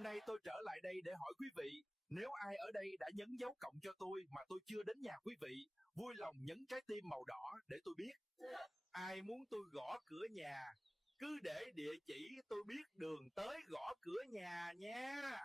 Hôm nay tôi trở lại đây để hỏi quý vị, nếu ai ở đây đã nhấn dấu cộng cho tôi mà tôi chưa đến nhà quý vị, vui lòng nhấn trái tim màu đỏ để tôi biết. Ai muốn tôi gõ cửa nhà, cứ để địa chỉ tôi biết đường tới gõ cửa nhà nha.